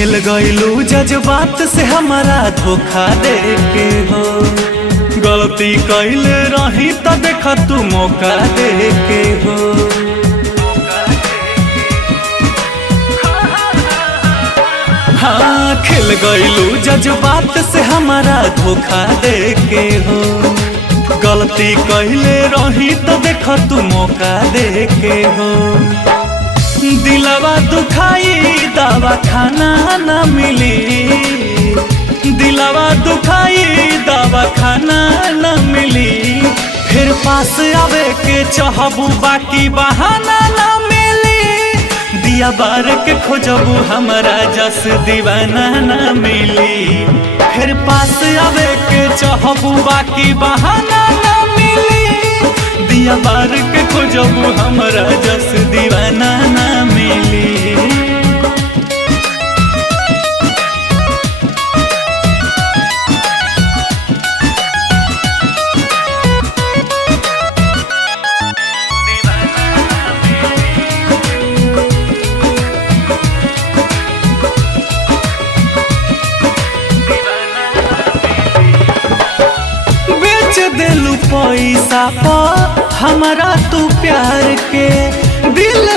खेल गईलू जज्बात से हमारा धोखा दे के हो। गलती कैले रही त देख तू मौका दे के हो। हाँ खेल गईलू जज्बात से हमारा धोखा दे के हो। गलती कैले रही तो देख तू मौका दे के हो। दिलवा दुखाई दवा खाना न मिली, दिलवा दुखाई दवा खाना न मिली। फिर पास आवे के चाहबू बाकी बहाना न मिली। दिया बार के खोजबू हमारा जस दीवाना न मिली। फिर पास आवे के चाहबू बाकी बहाना न मिली। दिया बार के खोजबू हमारा जस दीवाना न मिली। दिलू पैसा पा हमारा तू प्यार के दिल